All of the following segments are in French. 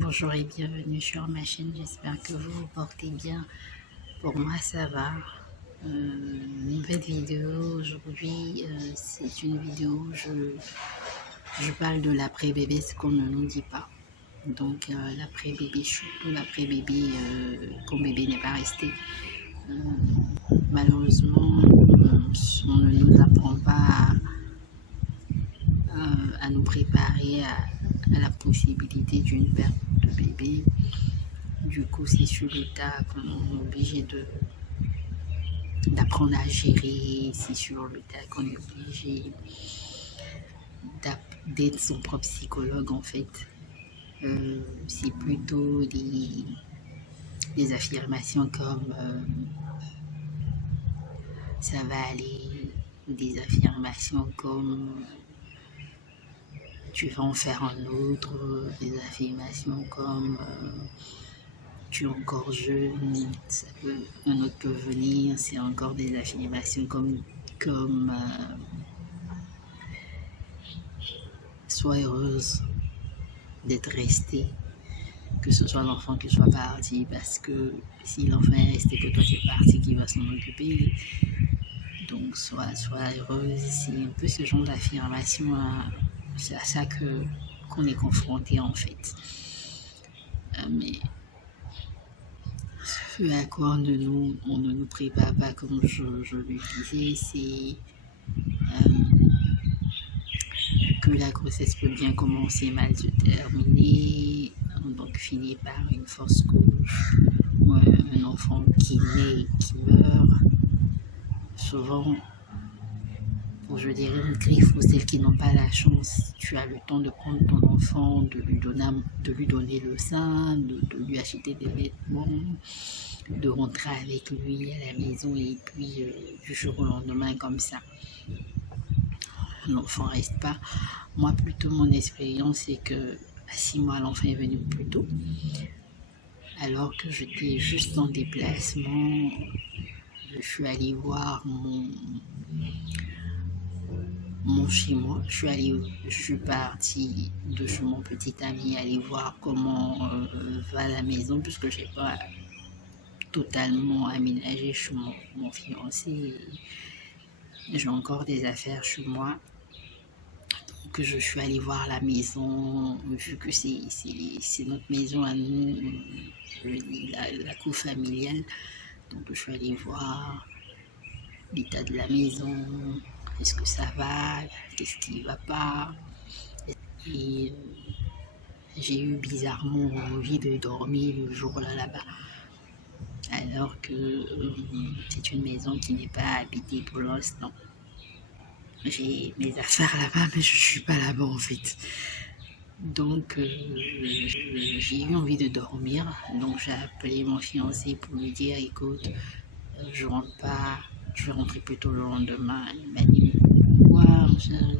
Bonjour et bienvenue sur ma chaîne, j'espère que vous vous portez bien. Pour moi ça va. Nouvelle vidéo aujourd'hui, c'est une vidéo où je parle de l'après-bébé, ce qu'on ne nous dit pas. Donc l'après-bébé, surtout l'après-bébé, quand bébé n'est pas resté. Malheureusement, on ne nous apprend pas à nous préparer à la possibilité d'une perte de bébé. Du coup, c'est sur le tas qu'on est obligé d'apprendre à gérer. C'est sur le tas qu'on est obligé d'être son propre psychologue, en fait. C'est plutôt des affirmations comme ça va aller, ou des affirmations comme tu vas en faire un autre, des affirmations comme tu es encore jeune, un autre peut venir, c'est encore des affirmations comme sois heureuse d'être restée, que ce soit l'enfant qui soit parti, parce que si l'enfant est resté, que toi tu es parti, qui va s'en occuper. Donc sois heureuse, c'est un peu ce genre d'affirmation, c'est à ça qu'on est confronté en fait. Mais ce à quoi on ne nous prépare pas, comme je le disais, c'est que la grossesse peut bien commencer, mal se terminer, donc finir par une fausse couche, ou un enfant qui naît et qui meurt. Souvent, pour je dirais une griffe, aux celles qui n'ont pas la chance, tu as le temps de prendre ton enfant, de lui donner le sein, de lui acheter des vêtements, de rentrer avec lui à la maison, et puis du jour au lendemain comme ça, l'enfant reste pas. Moi, plutôt mon expérience, c'est que à 6 mois, l'enfant est venu plus tôt, alors que j'étais juste en déplacement. Je suis allée voir mon chez moi. Je suis partie de chez mon petit ami aller voir comment va la maison, puisque j'ai pas totalement aménagé chez mon fiancé. J'ai encore des affaires chez moi. Donc je suis allée voir la maison, vu que c'est notre maison à nous, la cour familiale. Donc je suis allée voir l'état de la maison, est-ce que ça va, qu'est-ce qui ne va pas. Et j'ai eu bizarrement envie de dormir le jour-là là-bas, alors que c'est une maison qui n'est pas habitée pour l'instant. J'ai mes affaires là-bas, mais je ne suis pas là-bas en fait. Donc j'ai eu envie de dormir, donc j'ai appelé mon fiancé pour lui dire écoute, je rentre pas, je vais rentrer plutôt le lendemain. Il m'a dit pourquoi?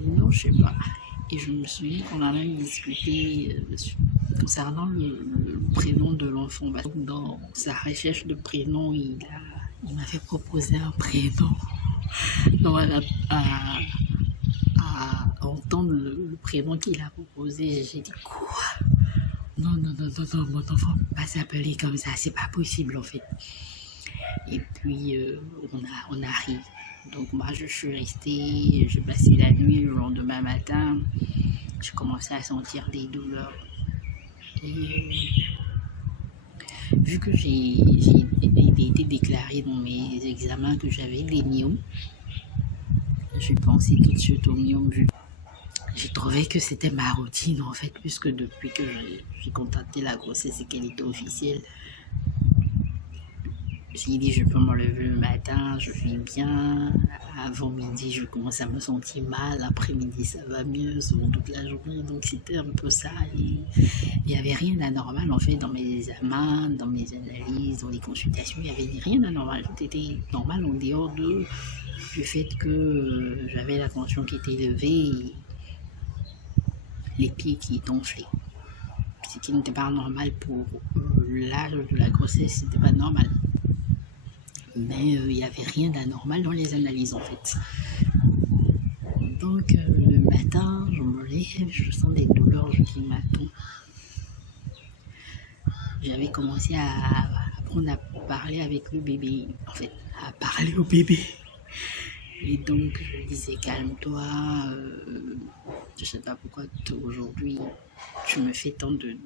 Non, je sais pas. Et je me suis dit qu'on a même discuté concernant le prénom de l'enfant. Dans sa recherche de prénom, il m'a fait proposer un prénom. Donc, à entendre le prénom qu'il a proposé, j'ai dit quoi? Non, mon enfant ne peut pas s'appeler comme ça, c'est pas possible en fait. Et puis on arrive. Donc moi je suis restée, j'ai passé la nuit. Le lendemain matin, je commençais à sentir des douleurs. Et vu que j'ai été déclarée dans mes examens que j'avais des myomes, j'ai pensé tout de suite aux myomes. J'ai trouvé que c'était ma routine en fait, puisque depuis que j'ai contacté la grossesse et qu'elle était officielle, j'ai dit je peux me lever le matin, je vais bien, avant midi je commence à me sentir mal, après-midi ça va mieux, souvent toute la journée, donc c'était un peu ça. Et il n'y avait rien d'anormal en fait dans mes examens, dans mes analyses, dans les consultations, il n'y avait rien d'anormal, tout était normal en dehors du fait que j'avais la tension qui était élevée et les pieds qui gonflaient. Ce qui n'était pas normal pour l'âge de la grossesse, c'était pas normal. Mais il n'y avait rien d'anormal dans les analyses en fait. Donc le matin, je me lève, je sens des douleurs, je dis attends, j'avais commencé à apprendre à parler avec le bébé, en fait, à parler au bébé. Et donc, je lui disais, calme-toi, je sais pas pourquoi aujourd'hui tu me fais tant de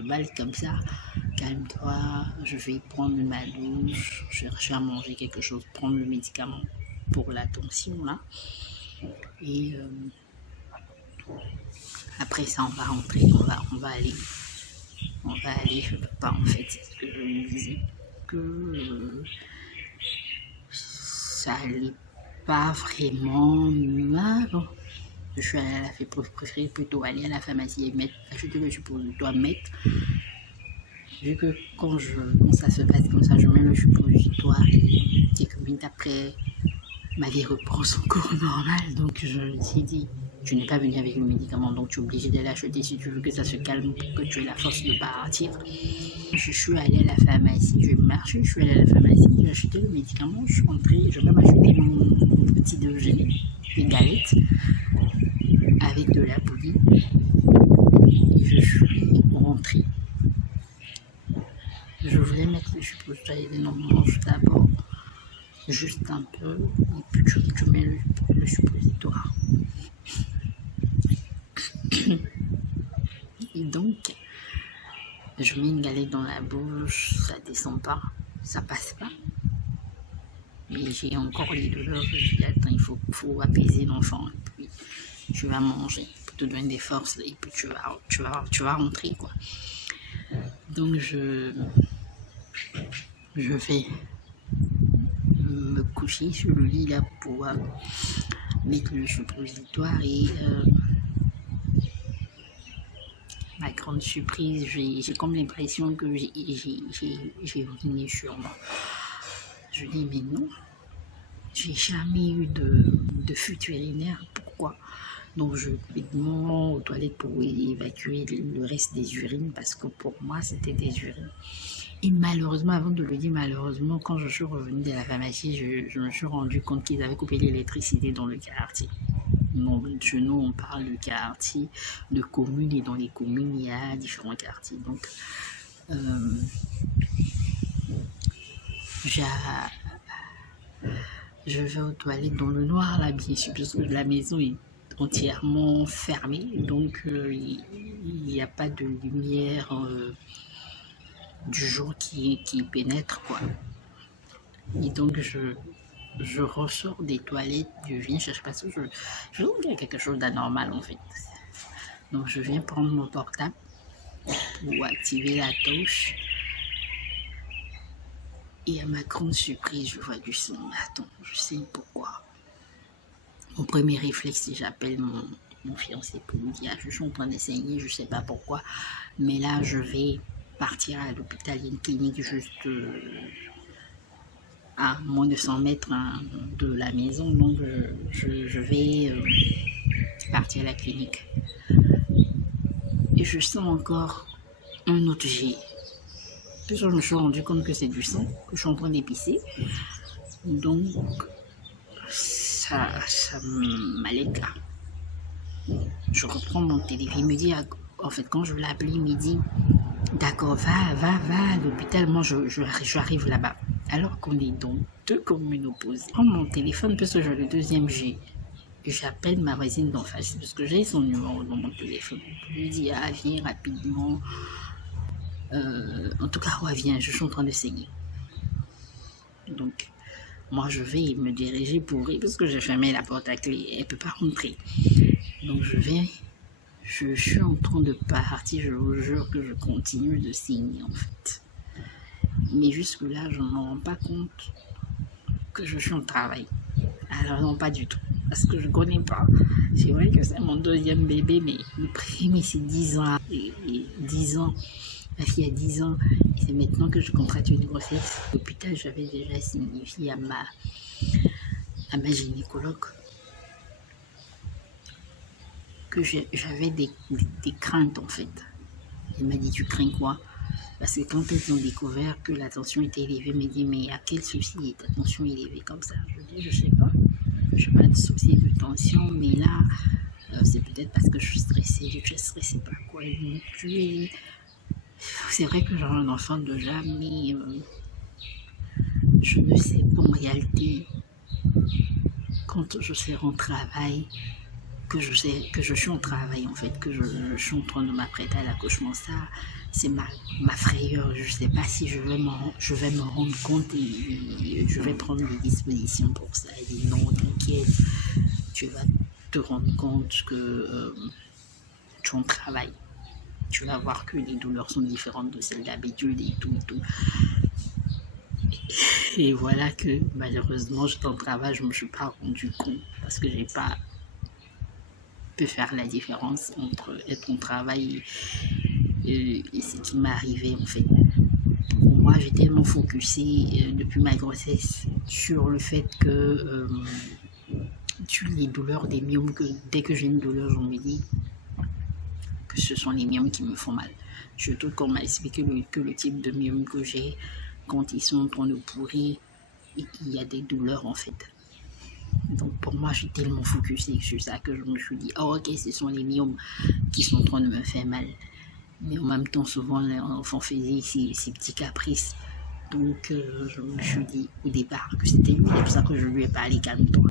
mal comme ça. Calme-toi, je vais prendre ma douche, chercher à manger quelque chose, prendre le médicament pour la tension là. Et après ça, on va rentrer, on va aller. Je peux pas en fait, c'est ce que je me disais, que ça allait pas vraiment. Bon, je suis allée à la fête préférée plutôt aller à la pharmacie et mettre, acheter le suppositoire, mettre. Vu que quand ça se passe comme ça, je mets le suppositoire et quelques minutes après, ma vie reprend son cours normal. Donc je me suis dit, tu n'es pas venu avec le médicament, donc tu es obligé d'aller acheter si tu veux que ça se calme pour que tu aies la force de partir. Je suis allée à la pharmacie, je marchais, je suis allée à la pharmacie, j'ai acheté le médicament, je suis rentrée, je vais m'acheter mon petit déjeuner, des galettes avec de la bouillie. Et je suis rentrée. Je voulais mettre le suppositoire et non, mange d'abord juste un peu et puis tu mets le suppositoire. Et donc, je mets une galette dans la bouche, ça descend pas, ça passe pas. Mais j'ai encore les douleurs, je dis attends, il faut apaiser l'enfant, et puis tu vas manger pour te donner des forces, et puis tu vas rentrer quoi. Donc je vais me coucher sur le lit là pour mettre le suppositoire et ma grande surprise, j'ai comme l'impression que j'ai uriné sur moi. Je dis mais non, j'ai jamais eu de fuite urinaire, pourquoi? Donc je vais aux toilettes pour évacuer le reste des urines parce que pour moi c'était des urines. Et malheureusement, avant de le dire, malheureusement, quand je suis revenue de la pharmacie, je me suis rendu compte qu'ils avaient coupé l'électricité dans le quartier. Non, chez nous, on parle de quartier, de communes, et dans les communes, il y a différents quartiers. Donc, je vais aux toilettes dans le noir, là, bien sûr, parce que la maison est entièrement fermée, donc il n'y a pas de lumière du jour qui pénètre, quoi. Et donc, je ressors des toilettes, je viens chercher parce que je trouve qu'il y a quelque chose d'anormal en fait. Donc je viens prendre mon portable pour activer la touche. Et à ma grande surprise, je vois du son. Attends, je sais pourquoi. Mon premier réflexe, c'est j'appelle mon fiancé pour lui dire je suis en train d'essayer, je sais pas pourquoi. Mais là, je vais partir à l'hôpital, il y a une clinique juste à moins de 100 mètres de la maison, donc je vais partir à la clinique. Et je sens encore un autre jet. Puis je me suis rendu compte que c'est du sang, que je suis en train d'épicer. Donc, ça m'allait là. Je reprends mon téléphone, il me dit, en fait, quand je l'ai appelé, il me dit, d'accord, va à l'hôpital, moi j'arrive là-bas. Alors qu'on est dans deux communes opposées. Je prends mon téléphone parce que j'ai le deuxième G. J'appelle ma voisine d'en face parce que j'ai son numéro dans mon téléphone. Je lui dis, viens rapidement. En tout cas, viens, je suis en train de saigner. Donc, moi je vais me diriger pour elle parce que j'ai fermé la porte à clé. Elle ne peut pas rentrer. Donc je suis en train de partir, je vous jure que je continue de saigner en fait. Mais jusque-là, je ne me rends pas compte que je suis en travail. Alors non, pas du tout. Parce que je ne connais pas. C'est vrai que c'est mon deuxième bébé, mais le premier c'est 10 ans. Et 10 ans, ma fille a 10 ans. Et c'est maintenant que je contracte une grossesse. À l'hôpital, j'avais déjà signifié à ma gynécologue que j'avais des craintes en fait. Elle m'a dit, tu crains quoi? Parce que quand elles ont découvert que la tension était élevée, elle m'a dit, mais à quel souci est ta tension élevée comme ça? Je dis, je sais pas. Je n'ai pas de souci de tension, mais là, c'est peut-être parce que je suis stressée par quoi. Tu es c'est vrai que j'aurai un enfant déjà, mais je ne sais pas en réalité, quand je serai en travail, que je sais que je suis en travail en fait, que je suis en train de m'apprêter à l'accouchement, ça c'est ma frayeur. Je sais pas si je vais me rendre compte et je vais prendre des dispositions pour ça. Et dire non, t'inquiète, tu vas te rendre compte que tu es en travail. Tu vas voir que les douleurs sont différentes de celles d'habitude et tout et tout. Et voilà que malheureusement, j'étais en travail, je me suis pas rendu compte parce que j'ai pas pu faire la différence entre être en travail et ce qui m'est arrivé en fait. Pour moi, j'ai tellement focusé depuis ma grossesse sur le fait que sur les douleurs des myomes, que dès que j'ai une douleur, je me dis que ce sont les myomes qui me font mal. Surtout qu'on m'a expliqué que le type de myome que j'ai, quand ils sont en train de pourrir, il y a des douleurs en fait. Donc pour moi, je suis tellement focusée sur ça que je me suis dit, oh ok, ce sont les myomes qui sont en train de me faire mal. Mais en même temps, souvent, l'enfant faisait ses petits caprices. Donc je me suis dit au départ que c'était lui, c'est pour ça que je lui ai parlé, calme-toi.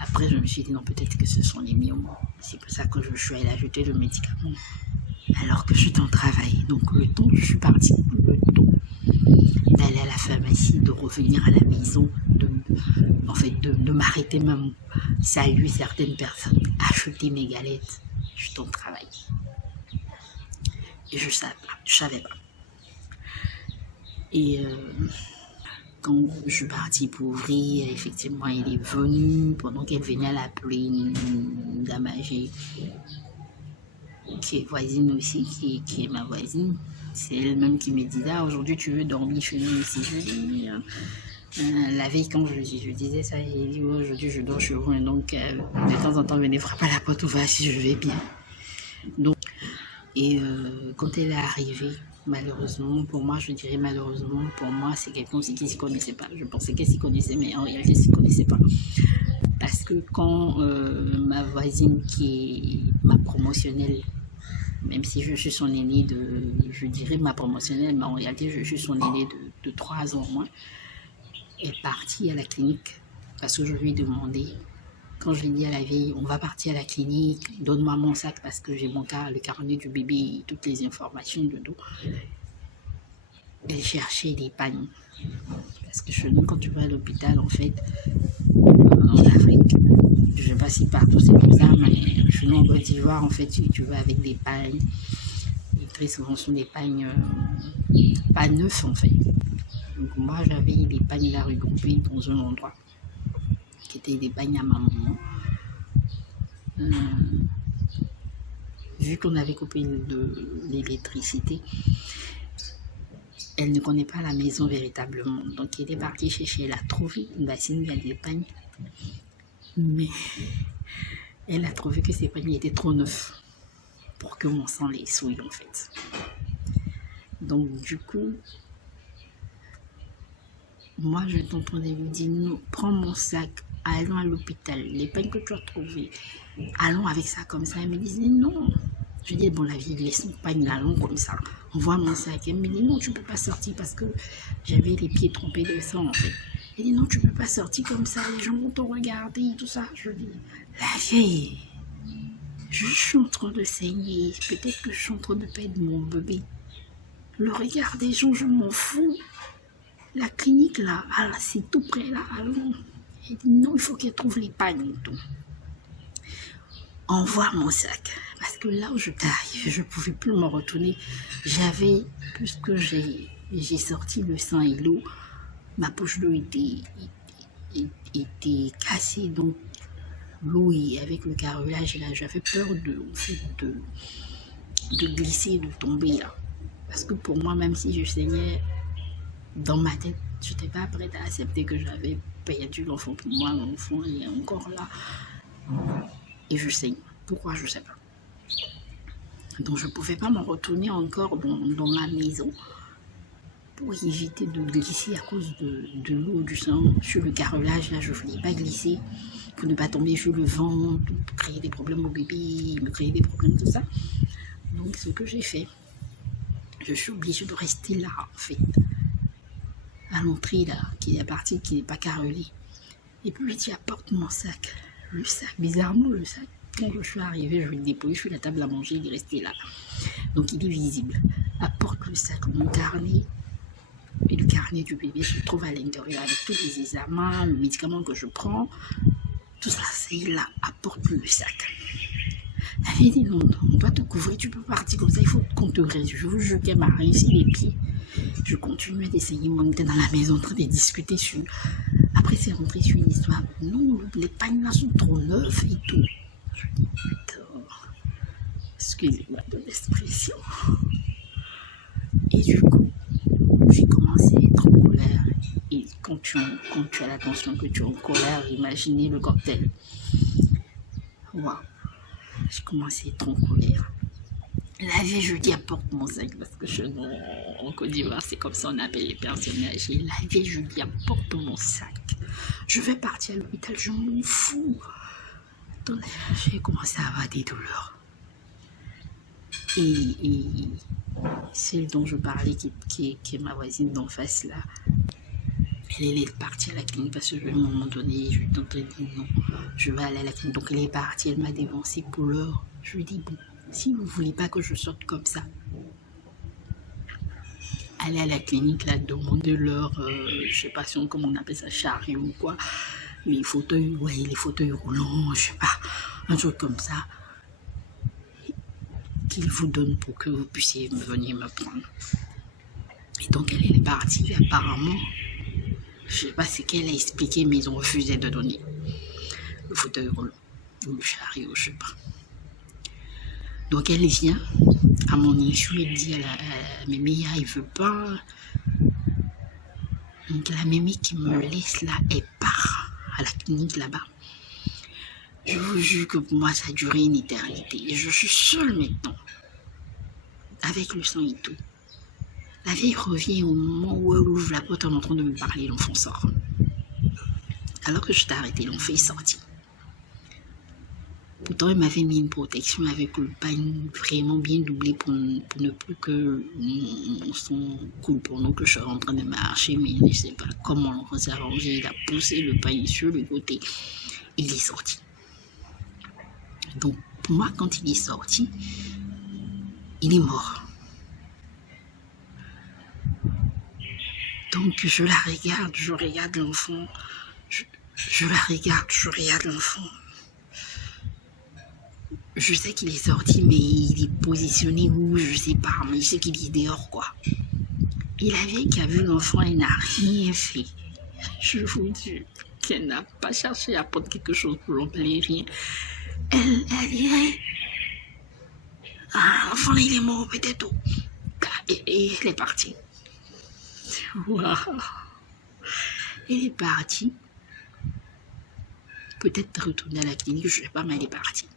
Après, je me suis dit non, peut-être que ce sont les myomes. C'est pour ça que je suis allée ajouter le médicament alors que je suis en travail. Donc le temps, je suis partie, le temps d'aller à la pharmacie, de revenir à la maison, de m'arrêter même, saluer certaines personnes, acheter mes galettes. Je suis en travail. Et je savais pas. Et quand je suis partie pour ouvrir, effectivement, elle est venue, pendant qu'elle venait, elle a appelé une dame âgée qui est voisine aussi, qui est ma voisine. C'est elle-même qui me dit, ah, aujourd'hui tu veux dormir chez nous ici. Je dis, la veille quand je disais ça, j'ai dit, oh, aujourd'hui je dors chez vous, et donc de temps en temps venez frapper à la porte, ou voir si je vais bien. Donc, et quand elle est arrivée, malheureusement, pour moi, je dirais malheureusement, pour moi, c'est quelqu'un aussi qui ne s'y connaissait pas. Je pensais qu'elle s'y connaissait, mais en réalité, elle ne s'y connaissait pas. Parce que quand ma voisine, qui est ma promotionnelle, même si je suis son aînée je dirais ma promotionnelle, mais en réalité, je suis son aînée de 3 ans moins, est partie à la clinique parce que je lui ai demandé, quand je lui ai dit à la vieille, on va partir à la clinique, donne-moi mon sac parce que j'ai le carnet du bébé et toutes les informations dedans. Elle cherchait des pagnes. Parce que chez nous, quand tu vas à l'hôpital, en fait, en Afrique, je ne sais pas si partout c'est comme ça, mais chez nous en Côte d'Ivoire, en fait, tu vas avec des pagnes. Et très souvent, ce sont des pagnes pas neufs, en fait. Donc moi, j'avais des pagnes là regroupées dans un endroit qui étaient des pagnes à ma maman. Vu qu'on avait coupé l'électricité, elle ne connaît pas la maison véritablement. Donc elle est partie chercher, elle a trouvé une bassine, il y a des pagnes. Mais elle a trouvé que ces pagnes étaient trop neufs pour que mon sang les souille en fait. Donc du coup, moi je suis en train de lui dire, non, prends mon sac, allons à l'hôpital, les pagnes que tu as trouvées, allons avec ça comme ça. Elle me disait non. Je dis, bon, la vie, laisse mon pagne là long comme ça. On voit mon sac. Elle me dit, non, tu ne peux pas sortir parce que j'avais les pieds trempés de sang, en fait. Elle dit, non, tu ne peux pas sortir comme ça. Les gens vont te regarder, tout ça. Je dis, la vieille, je suis en train de saigner. Peut-être que je suis en train de perdre mon bébé. Le regard des gens, je m'en fous. La clinique, là, c'est tout près, là. Allons. Elle dit, non, il faut qu'elle trouve les pagnes et tout. Envoie mon sac. Parce que là où je t'arrive, je ne pouvais plus me retourner. Puisque j'ai sorti le sang et l'eau, ma poche d'eau était cassée. Donc, l'eau, avec le carrelage, là, j'avais peur de glisser, de tomber là. Parce que pour moi, même si je saignais dans ma tête, je n'étais pas prête à accepter que j'avais perdu l'enfant. Pour moi, l'enfant est encore là. Et je saigne. Pourquoi, je ne sais pas. Donc je ne pouvais pas me retourner encore dans ma maison pour éviter de glisser à cause de l'eau, du sang sur le carrelage. Là, je ne voulais pas glisser pour ne pas tomber sur le ventre, pour créer des problèmes au bébé, me créer des problèmes, tout ça. Donc ce que j'ai fait, Je suis obligée de rester là, en fait, à l'entrée, là, qui est partie, qui n'est pas carrelée. Et puis, je dis, apporte mon sac. Le sac, bizarrement, le sac, quand je suis arrivée, je le dépose sur la table à manger, il est resté là. Donc, il est visible. Apporte le sac, mon carnet. Et le carnet du bébé se trouve à l'intérieur avec tous les examens, le médicament que je prends. Tout ça, c'est là. Apporte le sac. Elle m'a dit non, on doit te couvrir, tu peux partir comme ça, il faut qu'on te reste. Je vous jure qu'elle m'a rincé les pieds. Je continuais d'essayer, on était dans la maison en train de discuter sur. Après, c'est rentré sur une histoire. Non, les pagnes là sont trop neufs et tout. Je dis putain, excusez-moi de l'expression. Et du coup, j'ai commencé à être en colère. Et quand tu as l'attention que tu es en colère, imaginez le cocktail. Waouh, j'ai commencé à être en colère. La vie, je dis apporte mon sac parce que chez nous, en Côte d'Ivoire, c'est comme ça on appelle les personnes âgées. La vie, je dis apporte mon sac. Je vais partir à l'hôpital, je m'en fous. Donc, j'ai commencé à avoir des douleurs. Et celle dont je parlais, qui est ma voisine d'en face là, elle est partie à la clinique parce que à un moment donné, je lui ai dit non, je vais aller à la clinique. Donc elle est partie, elle m'a dévancé pour l'heure. Je lui ai dit bon, si vous ne voulez pas que je sorte comme ça, allez à la clinique, là, demandez-leur, je sais pas si comment on appelle ça, chariot ou quoi, les fauteuils, ouais, les fauteuils roulants, je sais pas, un truc comme ça, qu'ils vous donnent pour que vous puissiez venir me prendre. Et donc elle est partie, apparemment, je sais pas ce qu'elle a expliqué, mais ils ont refusé de donner le fauteuil roulant ou le chariot, je sais pas. Donc elle vient à mon issue, elle dit à la mémé, il veut pas. Donc la mémé qui me laisse là, elle part à la clinique là-bas. Je vous jure que pour moi ça a duré une éternité. Et je suis seule maintenant, avec le sang et tout. La vieille revient au moment où elle ouvre la porte en train de me parler, l'enfant sort. Alors que je t'ai arrêté, l'enfant est sorti. Pourtant, elle m'avait mis une protection avec le pain vraiment bien doublé pour ne plus que mon son coule pour nous, que je suis en train de marcher, mais je ne sais pas comment l'enfant s'est arrangé. Il a poussé le pain sur le côté. Il est sorti. Donc, pour moi, quand il est sorti, il est mort. Donc, je la regarde, je regarde l'enfant. Je la regarde, je regarde l'enfant. Je sais qu'il est sorti, mais il est positionné où, je sais pas, mais je sais qu'il est dehors, quoi. Et la vieille qui a vu l'enfant, elle n'a rien fait. Je vous dis qu'elle n'a pas cherché à prendre quelque chose pour l'emballer, rien. Elle dirait, ah, l'enfant, il est mort, peut-être. Et elle est partie. Waouh. Elle est partie. Peut-être retourner à la clinique, je sais pas, mais elle est partie.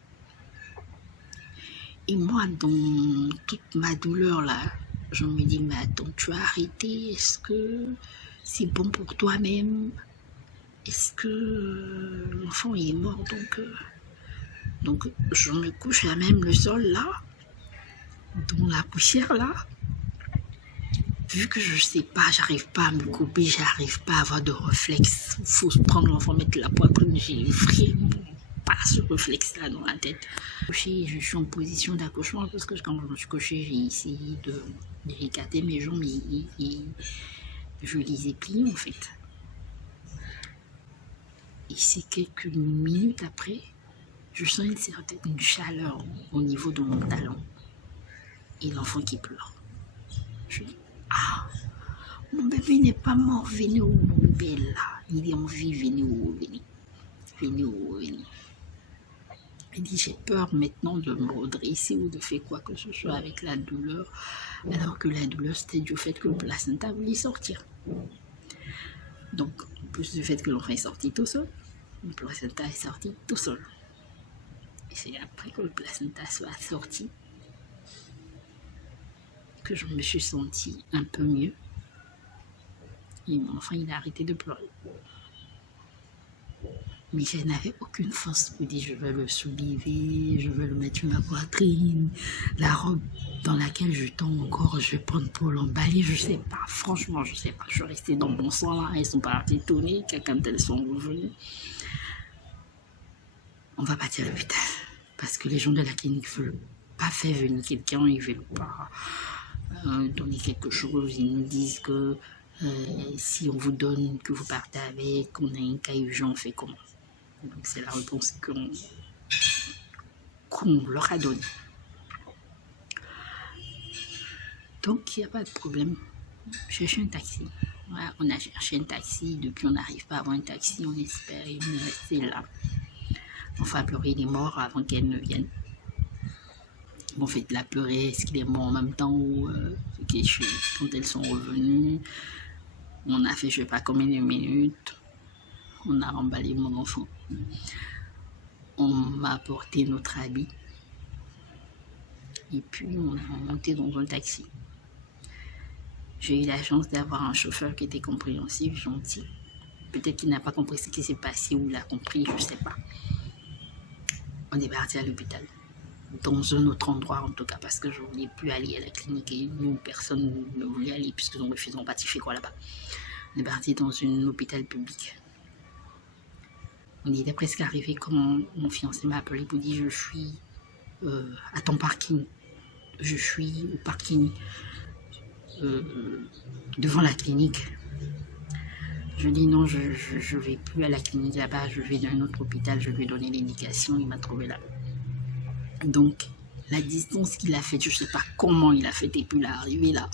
Et moi, dans toute ma douleur là, je me dis, mais attends, tu as arrêté, est-ce que c'est bon pour toi-même? Est-ce que l'enfant est mort? Donc je me couche à même le sol là, dans la poussière là. Vu que je sais pas, j'arrive pas à me couper, j'arrive pas à avoir de réflexe. Il faut se prendre l'enfant, mettre la poitrine, j'ai vraiment pas ce réflexe-là dans la tête. Je suis en position d'accouchement parce que quand je me suis couchée, j'ai essayé de écarter mes jambes et je les ai pliées en fait. Et c'est quelques minutes après, je sens une chaleur au niveau de mon talon et l'enfant qui pleure. Je dis, ah, mon bébé n'est pas mort, venez où mon bébé est là, il est en vie, venez où, venez. Elle dit, j'ai peur maintenant de me redresser ou de faire quoi que ce soit avec la douleur, alors que la douleur c'était du fait que le placenta voulait sortir. Donc, en plus du fait que l'enfant est sorti tout seul, le placenta est sorti tout seul. Et c'est après que le placenta soit sorti que je me suis sentie un peu mieux. Et mon enfant, il a arrêté de pleurer. Mais je n'avais aucune force pour dire je veux le soulever, je veux le mettre sur ma poitrine. La robe dans laquelle je tombe encore, je vais prendre pour l'emballer, je sais pas. Franchement, je sais pas. Je suis restée dans mon sang là, ils sont partis tourner, quand elles sont revenues. On va partir à l'hôpital. Parce que les gens de la clinique ne veulent pas faire venir quelqu'un, ils ne veulent pas donner quelque chose. Ils nous disent que si on vous donne, que vous partez avec, qu'on a un cas urgent, on fait comment? Donc c'est la réponse qu'on leur a donnée. Donc il n'y a pas de problème. Cherchez un taxi. Voilà, on a cherché un taxi, depuis on n'arrive pas à avoir un taxi, on espère, et on est resté là. On va pleurer les morts avant qu'elles ne viennent. On fait de la pleurer, est-ce qu'il est mort en même temps ou quand elles sont revenues. On a fait je ne sais pas combien de minutes. On a emballé mon enfant. On m'a apporté notre habit. Et puis on a monté dans un taxi. J'ai eu la chance d'avoir un chauffeur qui était compréhensif, gentil. Peut-être qu'il n'a pas compris ce qui s'est passé ou il a compris, je ne sais pas. On est parti à l'hôpital. Dans un autre endroit en tout cas, parce que je ne voulais plus aller à la clinique et nous, personne ne voulait aller puisqu'ils ont refusé, on partit fait quoi là-bas. On est parti dans un hôpital public. On était presque arrivé quand mon fiancé m'a appelé pour dire je suis à ton parking. Je suis au parking devant la clinique. Je dis non, je ne vais plus à la clinique là-bas, je vais dans un autre hôpital, je lui ai donné l'indication, il m'a trouvé là. Donc, la distance qu'il a faite, je ne sais pas comment il a fait, et puis il est arrivé là,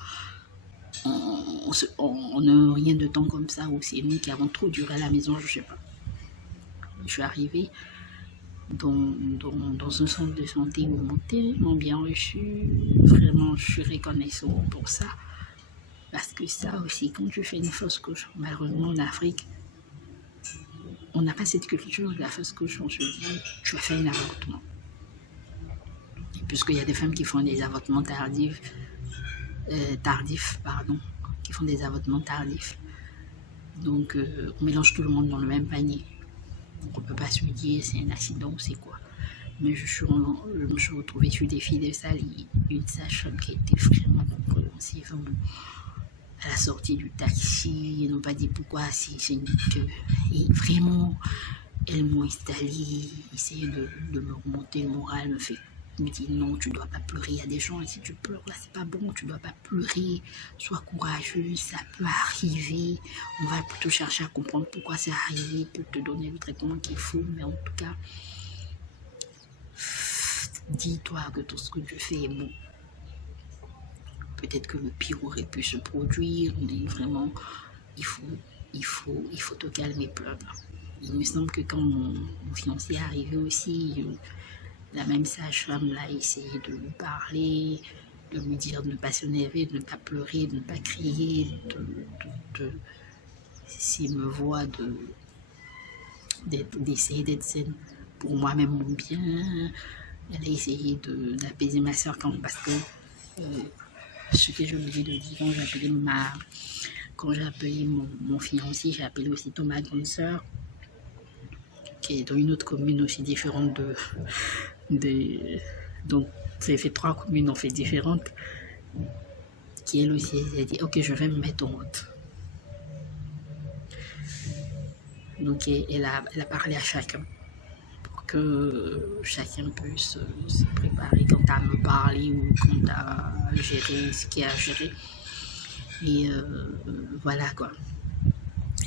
on n'a rien de temps comme ça, ou c'est nous qui avons trop duré à la maison, je ne sais pas. Je suis arrivée dans un centre de santé où ils m'ont tellement bien reçu, vraiment, je suis reconnaissante pour ça. Parce que ça aussi, quand tu fais une fausse couche, malheureusement en Afrique, on n'a pas cette culture de la fausse couche, on se dit, tu as fait un avortement. Puisqu'il y a des femmes qui font des avortements tardifs, qui font des avortements tardifs. Donc, on mélange tout le monde dans le même panier. Donc, on ne peut pas se dire c'est un accident ou c'est quoi. Mais je me suis retrouvée sur des filles de salle, une sage-femme qui était vraiment compréhensive. À la sortie du taxi, ils n'ont pas dit pourquoi, si c'est que. Et vraiment, elles m'ont installé, essayé de me remonter le moral, me dit non, tu ne dois pas pleurer. Il y a des gens, et si tu pleures là, c'est pas bon, tu ne dois pas pleurer. Sois courageuse, ça peut arriver. On va plutôt chercher à comprendre pourquoi c'est arrivé, pour te donner le traitement qu'il faut. Mais en tout cas, dis-toi que tout ce que tu fais est bon. Peut-être que le pire aurait pu se produire, mais vraiment, il faut te calmer, pleure. Il me semble que quand mon fiancé est arrivé aussi, la même sage-femme a essayé de lui parler, de lui dire de ne pas s'énerver, de ne pas pleurer, de ne pas crier, s'il me voit, d'essayer d'être saine pour moi-même mon bien. Elle a essayé d'apaiser ma soeur parce que ce que j'ai oublié de dire, quand j'ai appelé mon fiancé, j'ai appelé aussitôt ma grande soeur, qui est dans une autre commune aussi différente donc ça fait 3 communes en fait différentes, qui elle aussi elle a dit ok, je vais me mettre en route. Donc elle a parlé à chacun pour que chacun puisse se préparer quant à me parler ou quant à gérer ce qu'il y a à gérer. Et voilà quoi.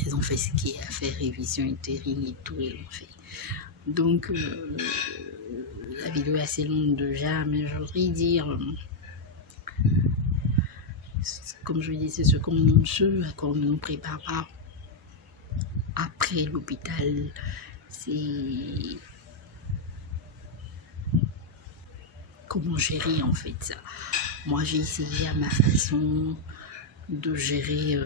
Ils ont fait ce qu'il y a à faire, révision intérim et tout, ils l'ont fait. Donc la vidéo est assez longue déjà, mais je voudrais dire, comme je disais, ce à quoi on ne nous prépare pas après l'hôpital, c'est comment gérer en fait ça. Moi j'ai essayé à ma façon de gérer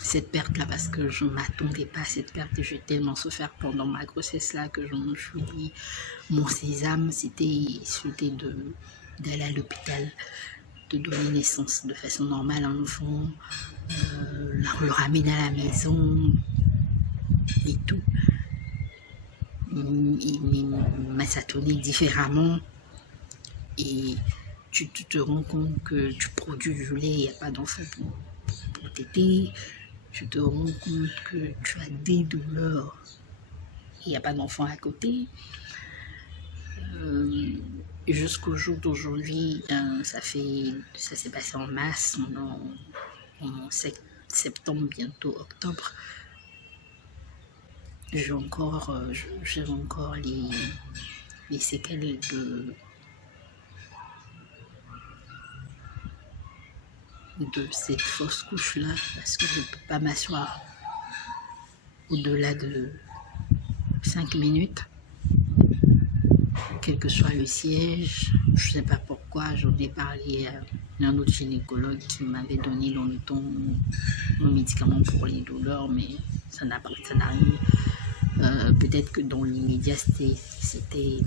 cette perte là, parce que je ne m'attendais pas à cette perte et j'ai tellement souffert pendant ma grossesse là que je me suis dit, mon sésame c'était d'aller à l'hôpital, de donner naissance de façon normale à un enfant, le ramener à la maison, et tout. Il m'a satonné différemment et tu te rends compte que tu produis du lait, il n'y a pas d'enfant pour t'aider. Tu te rends compte que tu as des douleurs, il n'y a pas d'enfant à côté. Jusqu'au jour d'aujourd'hui, ça s'est passé en mars, en septembre, bientôt octobre. J'ai encore les séquelles de cette fausse couche là, parce que je ne peux pas m'asseoir au-delà de 5 minutes, quel que soit le siège. Je ne sais pas pourquoi, j'en ai parlé à un autre gynécologue qui m'avait donné longtemps un médicament pour les douleurs, mais ça n'a rien. Peut-être que dans l'immédiat c'était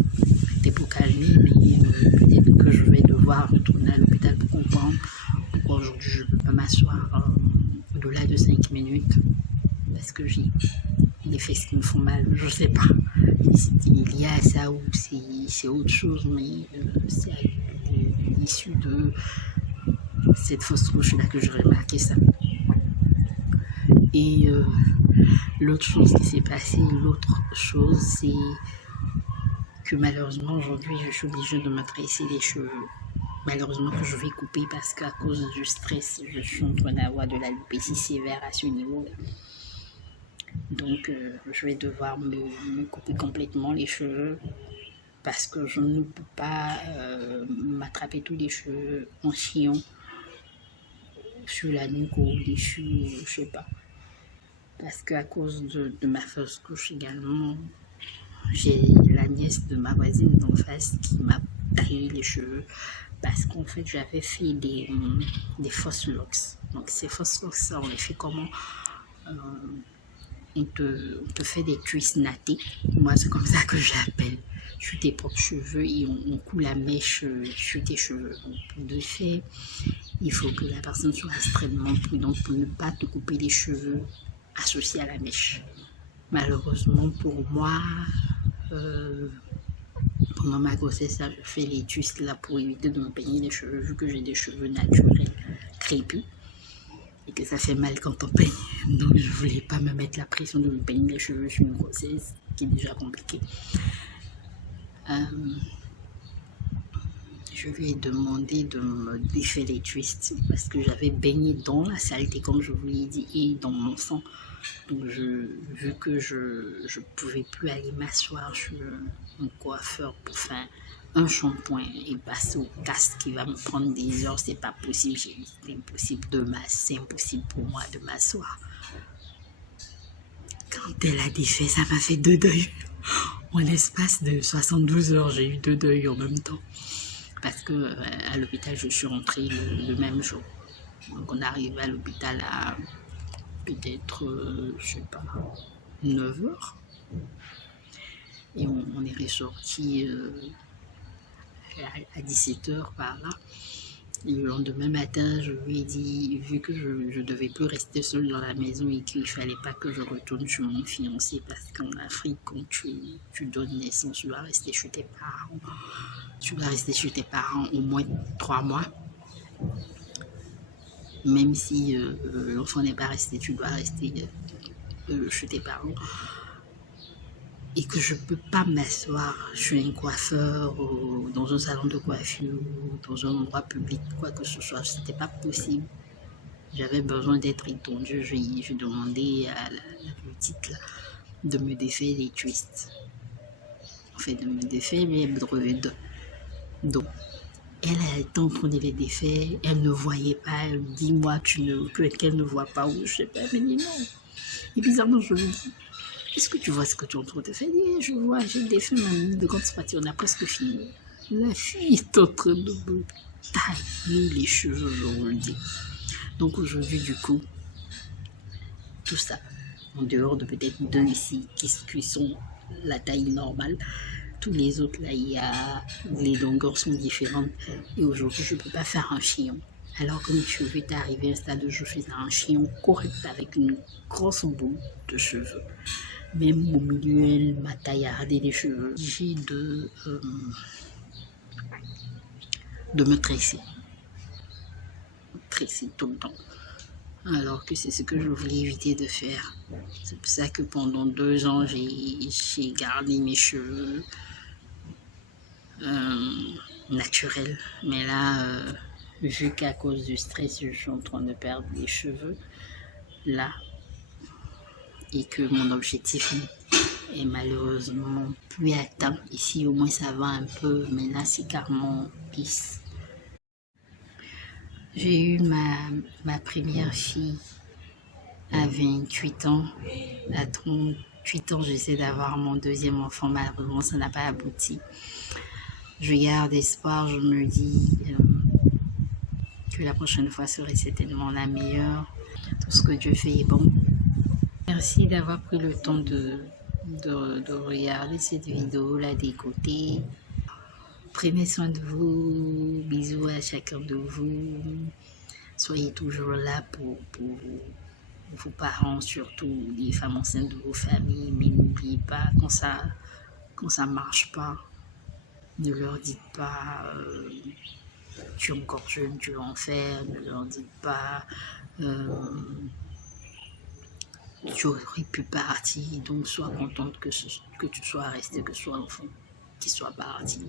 pour calmer, mais peut-être que je vais devoir retourner à l'hôpital pour comprendre pourquoi aujourd'hui je ne peux pas m'asseoir au-delà de 5 minutes, parce que j'ai des fesses qui me font mal, je ne sais pas il y a ça ou c'est autre chose, mais c'est à l'issue de cette fausse couche là que j'aurais remarqué ça. Et l'autre chose qui s'est passée, c'est que malheureusement aujourd'hui je suis obligée de me tresser les cheveux. Malheureusement que je vais couper parce qu'à cause du stress, je suis en train d'avoir de l'alopécie sévère à ce niveau-là. Donc je vais devoir me couper complètement les cheveux parce que je ne peux pas m'attraper tous les cheveux en chignon sur la nuque ou dessus, je sais pas. Parce qu'à cause de ma fausse couche également, j'ai la nièce de ma voisine d'en face qui m'a taillé les cheveux parce qu'en fait j'avais fait des fausses locks. Donc ces fausses locks, ça on les fait comment? On te fait des twists nattés. Moi, c'est comme ça que j'appelle. Sur tes propres cheveux et on coule la mèche sur tes cheveux. Donc, pour de fait, il faut que la personne soit extrêmement prudente pour ne pas te couper les cheveux associés à la mèche. Malheureusement pour moi, pendant ma grossesse, je fais les twists là pour éviter de me peigner les cheveux, vu que j'ai des cheveux naturels crépus. Et que ça fait mal quand on peigne. Donc je voulais pas me mettre la pression de me peigner les cheveux sur une grossesse qui est déjà compliquée. Je lui ai demandé de me défaire les twists parce que j'avais baigné dans la saleté, comme je vous l'ai dit, et dans mon sang. Donc vu que je pouvais plus aller m'asseoir sur un coiffeur pour faire un shampoing et passer au casque qui va me prendre des heures, c'est pas possible. C'est impossible pour moi de m'asseoir. Quand elle a défait, ça m'a fait 2 deuils. En l'espace de 72 heures, j'ai eu 2 deuils en même temps. Parce que à l'hôpital, je suis rentrée le même jour. Donc on arrive à l'hôpital à peut-être, je sais pas, 9 heures. Et on est ressorti à 17h par là. Et le lendemain matin, je lui ai dit, vu que je ne devais plus rester seule dans la maison et qu'il ne fallait pas que je retourne chez mon fiancé, parce qu'en Afrique, quand tu donnes naissance, tu dois rester chez tes parents. Tu dois rester chez tes parents au moins 3 mois. Même si l'enfant n'est pas resté, tu dois rester chez tes parents. Et que je ne peux pas m'asseoir chez un coiffeur ou dans un salon de coiffure ou dans un endroit public, quoi que ce soit. C'était pas possible. J'avais besoin d'être étendue. J'ai demandé à la petite là, de me défaire les twists. En fait, de me défaire mes brevets. Donc, elle était en train de les défaire. Elle ne voyait pas. Elle me dit, moi, qu'elle ne voit pas. Ou je sais pas. Elle me dit non. Et bizarrement, je lui dis, est-ce que tu vois ce que tu es en train de faire? Je vois, j'ai défait ma ligne de contrepartie, on a presque fini. La fille est en train de me tailler les cheveux, je vous le dis. Donc aujourd'hui, du coup, tout ça, en dehors de peut-être 2 ici qui sont la taille normale, tous les autres, là, les longueurs sont différentes. Et aujourd'hui, je ne peux pas faire un chignon Alors que mes cheveux étaient arrivés à un stade où je suis un chien correct avec une grosse boule de cheveux. Même au milieu, elle m'a taillardé les cheveux. J'ai de me tresser tout le temps. Alors que c'est ce que je voulais éviter de faire. C'est pour ça que pendant 2 ans, j'ai gardé mes cheveux naturels. Mais là, vu qu'à cause du stress, je suis en train de perdre les cheveux, là, et que mon objectif est malheureusement plus atteint. Ici, au moins, ça va un peu, mais là, c'est carrément pisse. J'ai eu ma première fille à 28 ans. À 38 ans, j'essaie d'avoir mon deuxième enfant. Malheureusement, ça n'a pas abouti. Je garde espoir, je me dis que la prochaine fois serait certainement la meilleure. Tout ce que Dieu fait est bon. Merci d'avoir pris le temps de regarder cette vidéo, la d'écouter. Prenez soin de vous, bisous à chacun de vous. Soyez toujours là pour vos parents, surtout les femmes enceintes de vos familles. Mais n'oubliez pas, quand ça marche pas, ne leur dites pas tu es encore jeune, tu vas en faire. Ne leur dites pas tu aurais pu partir, donc sois contente que tu sois restée, que ce soit l'enfant qui soit parti.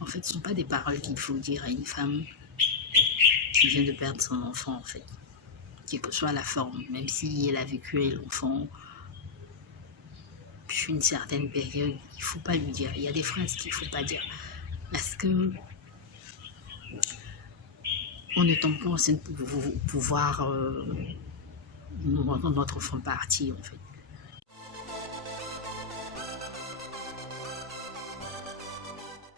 En fait, ce ne sont pas des paroles qu'il faut dire à une femme qui vient de perdre son enfant, en fait. Quelle que soit la forme, même si elle a vécu avec l'enfant sur une certaine période, il ne faut pas lui dire. Il y a des phrases qu'il ne faut pas dire. Parce que on ne tombe pas enceinte pour pouvoir notre enfant partir, en fait.